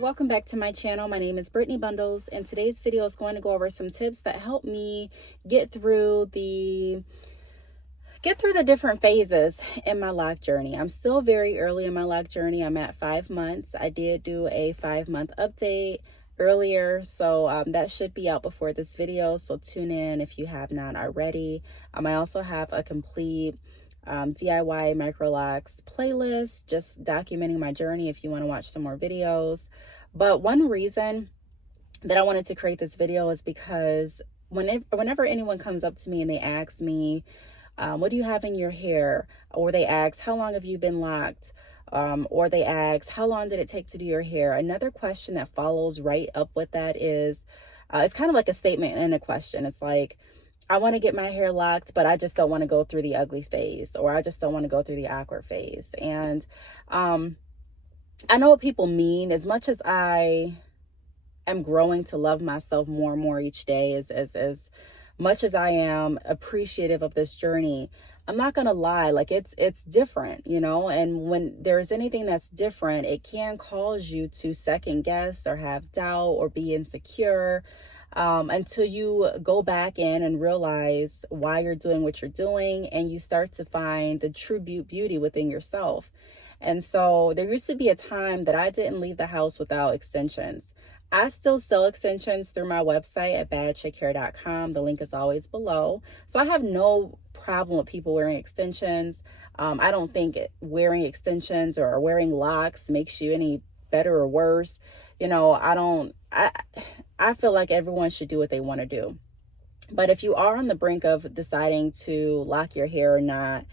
Welcome back to my channel. My name is Brittany Bundles, and today's video is going to go over some tips that help me get through the different phases in my lock journey. I'm still very early in my lock journey. I'm at 5 months. I did do a 5-month update earlier, so that should be out before this video, so tune in if you have not already. I also have a complete DIY micro locks playlist, just documenting my journey if you want to watch some more videos. But one reason that I wanted to create this video is because whenever anyone comes up to me and they ask me, what do you have in your hair? Or they ask, how long have you been locked? Or they ask, how long did it take to do your hair? Another question that follows right up with that is, it's kind of like a statement and a question. It's like, I want to get my hair locked, but I just don't want to go through the ugly phase, or I just don't want to go through the awkward phase. And I know what people mean. As much as I am growing to love myself more and more each day, as much as I am appreciative of this journey, I'm not going to lie, like it's different, you know, and when there's anything that's different, it can cause you to second guess or have doubt or be insecure, until you go back in and realize why you're doing what you're doing, and you start to find the true beauty within yourself. And so there used to be a time that I didn't leave the house without extensions. I still sell extensions through my website at badchickhair.com. The link is always below. So I have no problem with people wearing extensions. I don't think wearing extensions or wearing locks makes you any better or worse. You know, I feel like everyone should do what they want to do. But if you are on the brink of deciding to lock your hair or not,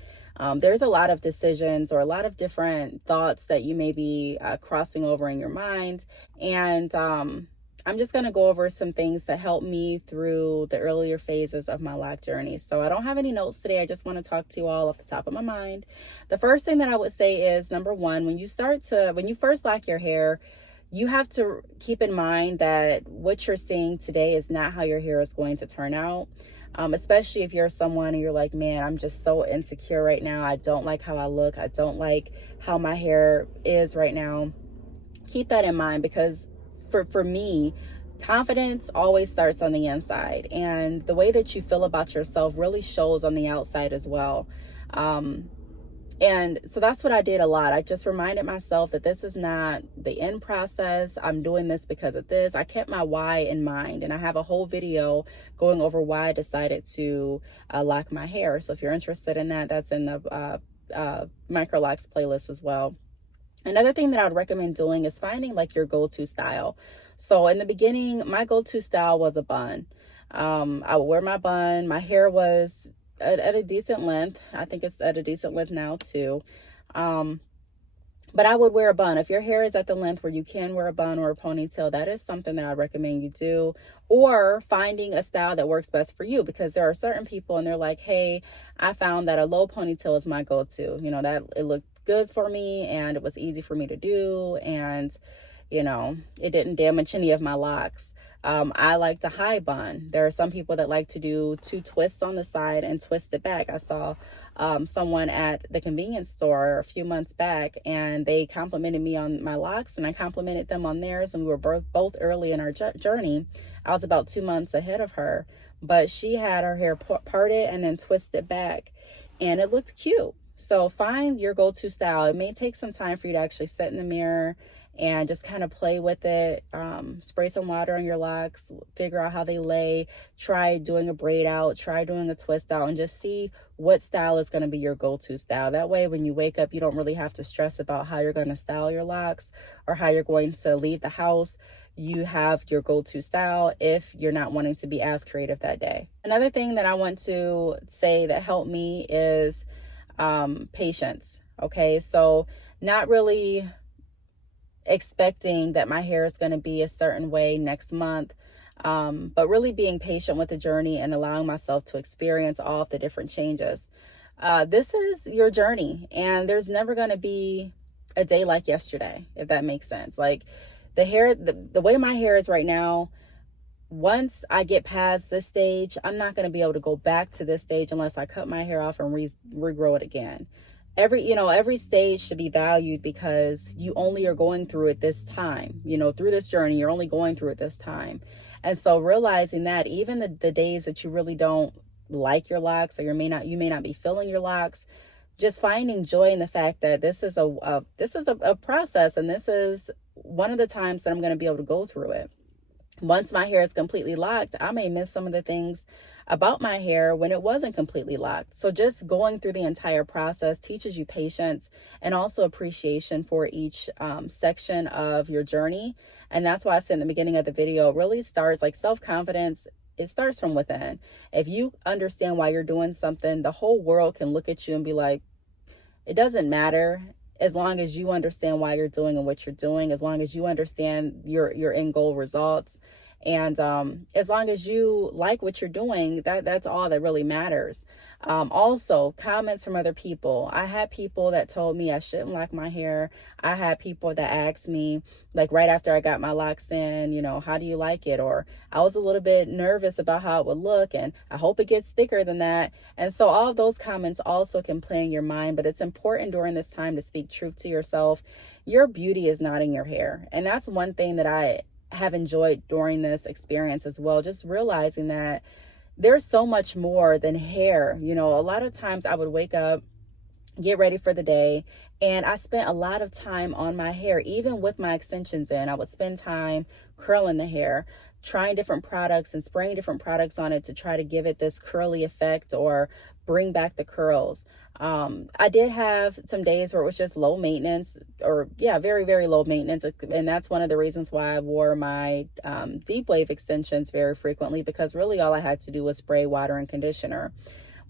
there's a lot of decisions or a lot of different thoughts that you may be crossing over in your mind. And I'm just going to go over some things that helped me through the earlier phases of my lock journey. So I don't have any notes today. I just want to talk to you all off the top of my mind. The first thing that I would say is, number one, when you first lock your hair, you have to keep in mind that what you're seeing today is not how your hair is going to turn out. Especially if you're someone and you're like, man, I'm just so insecure right now. I don't like how I look. I don't like how my hair is right now. Keep that in mind, because for me, confidence always starts on the inside, and the way that you feel about yourself really shows on the outside as well. And so that's what I did a lot. I just reminded myself that this is not the end process. I'm doing this because of this. I kept my why in mind, and I have a whole video going over why I decided to lock my hair. So if you're interested in that, that's in the micro locks playlist as well. Another thing that I would recommend doing is finding like your go-to style. So in the beginning, my go-to style was a bun. I would wear my bun. My hair was at a decent length. I think it's at a decent length now too. But I would wear a bun. If your hair is at the length where you can wear a bun or a ponytail, that is something that I recommend you do. Or finding a style that works best for you, because there are certain people and they're like, hey, I found that a low ponytail is my go-to. You know, that it looked good for me and it was easy for me to do, and you know, it didn't damage any of my locks. I like a high bun. There are some people that like to do 2 twists on the side and twist it back. I saw someone at the convenience store a few months back, and they complimented me on my locks and I complimented them on theirs, and we were both early in our journey. I was about 2 months ahead of her, but she had her hair parted and then twisted back, and it looked cute. So find your go-to style. It may take some time for you to actually sit in the mirror and just kind of play with it. Spray some water on your locks, figure out how they lay, try doing a braid out, try doing a twist out, and just see what style is going to be your go-to style. That way, when you wake up, you don't really have to stress about how you're going to style your locks or how you're going to leave the house. You have your go-to style if you're not wanting to be as creative that day. Another thing that I want to say that helped me is patience. Okay, so not really expecting that my hair is going to be a certain way next month, but really being patient with the journey and allowing myself to experience all of the different changes. This is your journey, and there's never going to be a day like yesterday, if that makes sense. Like the way my hair is right now, once I get past this stage, I'm not going to be able to go back to this stage unless I cut my hair off and regrow it again. Every stage should be valued because you only are going through it this time, through this journey, you're only going through it this time. And so realizing that even the days that you really don't like your locks, or you may not be feeling your locks, just finding joy in the fact that this is a process, and this is one of the times that I'm going to be able to go through it. Once my hair is completely locked, I may miss some of the things about my hair when it wasn't completely locked. So just going through the entire process teaches you patience and also appreciation for each section of your journey. And that's why I said in the beginning of the video, it really starts like self-confidence. It starts from within. If you understand why you're doing something, the whole world can look at you and be like, it doesn't matter. As long as you understand why you're doing and what you're doing, as long as you understand your end goal results, and as long as you like what you're doing, that's all that really matters. Also, comments from other people. I had people that told me I shouldn't lock my hair. I had people that asked me, like right after I got my locks in, how do you like it? Or I was a little bit nervous about how it would look, and I hope it gets thicker than that. And so all of those comments also can play in your mind, but it's important during this time to speak truth to yourself. Your beauty is not in your hair. And that's one thing that I have enjoyed during this experience as well. Just realizing that there's so much more than hair. A lot of times I would wake up, get ready for the day, and I spent a lot of time on my hair, even with my extensions in. I would spend time curling the hair, trying different products and spraying different products on it to try to give it this curly effect or bring back the curls. I did have some days where it was just low maintenance, or very, very low maintenance. And that's one of the reasons why I wore my deep wave extensions very frequently, because really all I had to do was spray water and conditioner.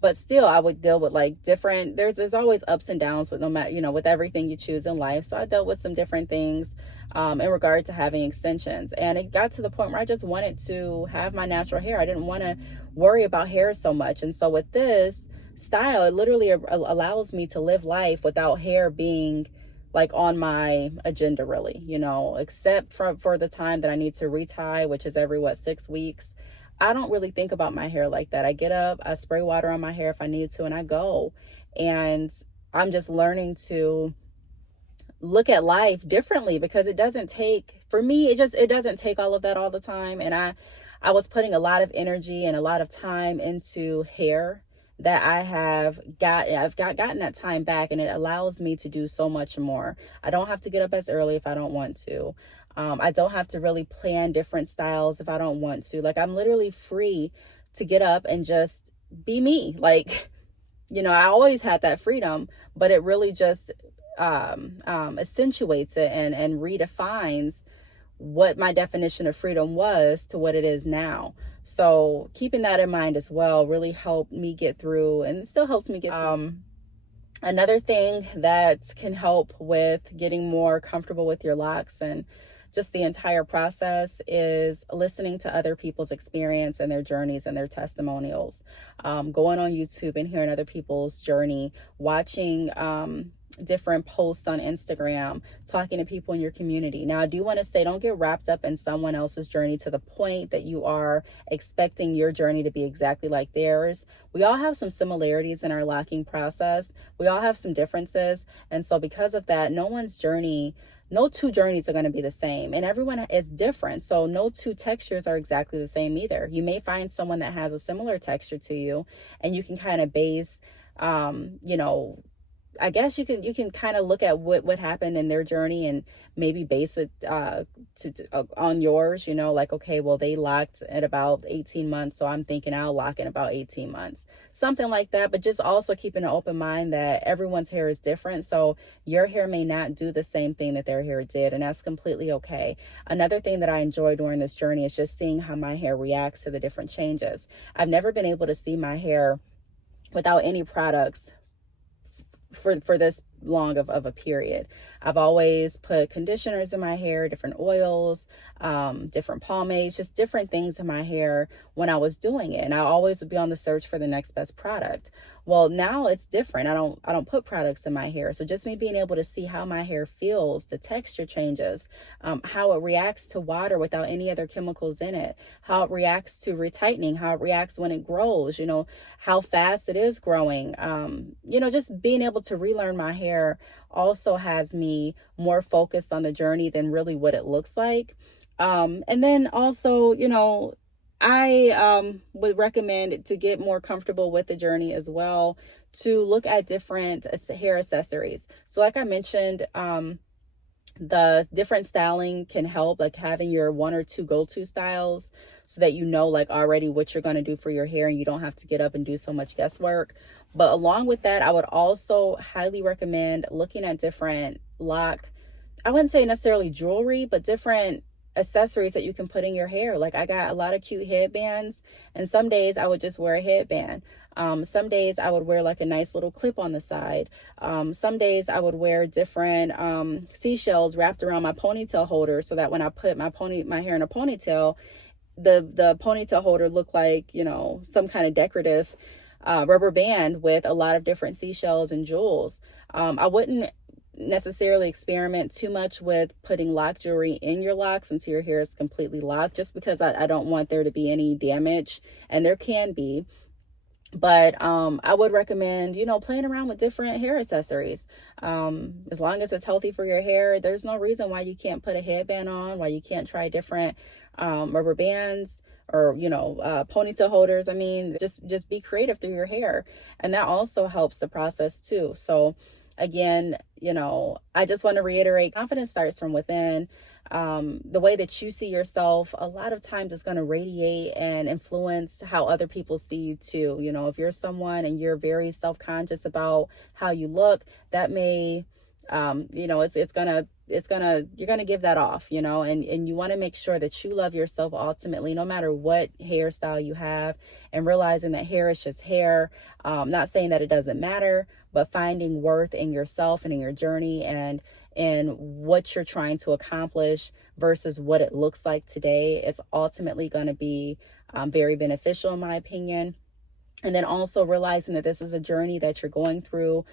But still, I would deal with like different, there's always ups and downs with no matter, with everything you choose in life. So I dealt with some different things in regard to having extensions. And it got to the point where I just wanted to have my natural hair. I didn't want to worry about hair so much. And so with this style, it literally allows me to live life without hair being like on my agenda, really, except for the time that I need to retie, which is every 6 weeks. I don't really think about my hair like that. I get up, I spray water on my hair if I need to, and I go. And I'm just learning to look at life differently, because it doesn't take, for me, it doesn't take all of that all the time. And I was putting a lot of energy and a lot of time into hair that I've gotten that time back, and it allows me to do so much more. I don't have to get up as early if I don't want to. I don't have to really plan different styles if I don't want to. Like, I'm literally free to get up and just be me. Like, I always had that freedom, but it really just accentuates it and redefines what my definition of freedom was to what it is now. So keeping that in mind as well really helped me get through, and it still helps me get through. Another thing that can help with getting more comfortable with your locks and just the entire process is listening to other people's experience and their journeys and their testimonials. Going on YouTube and hearing other people's journey, watching different posts on Instagram, talking to people in your community. Now, I do want to say, don't get wrapped up in someone else's journey to the point that you are expecting your journey to be exactly like theirs. We all have some similarities in our locking process. We all have some differences. And so because of that, no two journeys are going to be the same, and everyone is different. So no two textures are exactly the same either. You may find someone that has a similar texture to you, and you can kind of base, I guess you can kind of look at what happened in their journey and maybe base it on yours, like, okay, well, they locked at about 18 months, so I'm thinking I'll lock in about 18 months, something like that. But just also keeping an open mind that everyone's hair is different, so your hair may not do the same thing that their hair did, and that's completely okay. Another thing that I enjoy during this journey is just seeing how my hair reacts to the different changes. I've never been able to see my hair without any products for this long of a period. I've always put conditioners in my hair, different oils, different pomades, just different things in my hair when I was doing it. And I always would be on the search for the next best product. Well, now it's different. I don't put products in my hair. So just me being able to see how my hair feels, the texture changes, how it reacts to water without any other chemicals in it, how it reacts to retightening, how it reacts when it grows, how fast it is growing. Just being able to relearn my hair also has me more focused on the journey than really what it looks like. And then also, I would recommend, to get more comfortable with the journey as well, to look at different hair accessories. So like I mentioned, the different styling can help, like having your 1 or 2 go-to styles so that like already what you're going to do for your hair and you don't have to get up and do so much guesswork. But along with that, I would also highly recommend looking at different I wouldn't say necessarily jewelry, but different accessories that you can put in your hair. Like I got a lot of cute headbands, and some days I would just wear a headband. Some days I would wear like a nice little clip on the side. Some days I would wear different seashells wrapped around my ponytail holder, so that when I put my hair in a ponytail, the ponytail holder looked like, some kind of decorative rubber band with a lot of different seashells and jewels. I wouldn't necessarily experiment too much with putting lock jewelry in your locks until your hair is completely locked, just because I don't want there to be any damage, and there can be. But I would recommend, playing around with different hair accessories. As long as it's healthy for your hair, there's no reason why you can't put a headband on, why you can't try different rubber bands or, ponytail holders. I mean, just be creative through your hair. And that also helps the process too. So again, I just want to reiterate, confidence starts from within. The way that you see yourself, a lot of times it's going to radiate and influence how other people see you too. If you're someone and you're very self-conscious about how you look, that may, you're going to give that off, and you want to make sure that you love yourself ultimately, no matter what hairstyle you have, and realizing that hair is just hair. Not saying that it doesn't matter, but finding worth in yourself and in your journey and in what you're trying to accomplish versus what it looks like today is ultimately going to be very beneficial, in my opinion. And then also realizing that this is a journey that you're going through.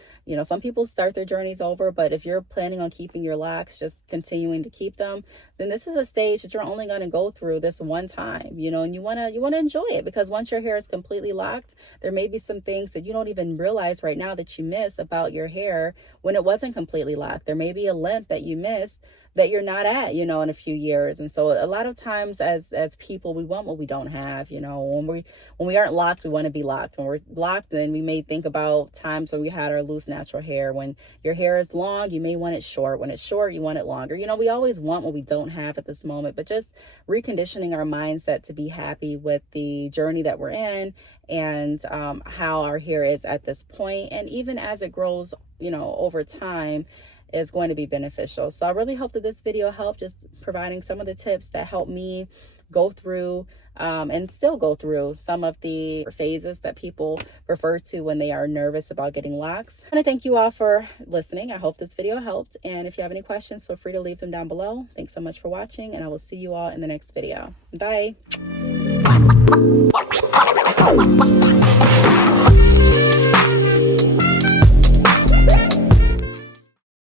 Some people start their journeys over, but if you're planning on keeping your locks, just continuing to keep them, then this is a stage that you're only going to go through this one time, and you want to enjoy it, because once your hair is completely locked, there may be some things that you don't even realize right now that you miss about your hair when it wasn't completely locked. There may be a length that you miss that you're not at, in a few years. And so a lot of times as people, we want what we don't have. When we aren't locked, we want to be locked. When we're locked, then we may think about times when we had our loose natural hair. When your hair is long, you may want it short. When it's short, you want it longer. We always want what we don't have at this moment, but just reconditioning our mindset to be happy with the journey that we're in, and how our hair is at this point. And even as it grows, over time, is going to be beneficial. So I really hope that this video helped, just providing some of the tips that help me go through and still go through some of the phases that people refer to when they are nervous about getting locks. I want to thank you all for listening. I hope this video helped. And if you have any questions, feel free to leave them down below. Thanks so much for watching, and I will see you all in the next video. Bye.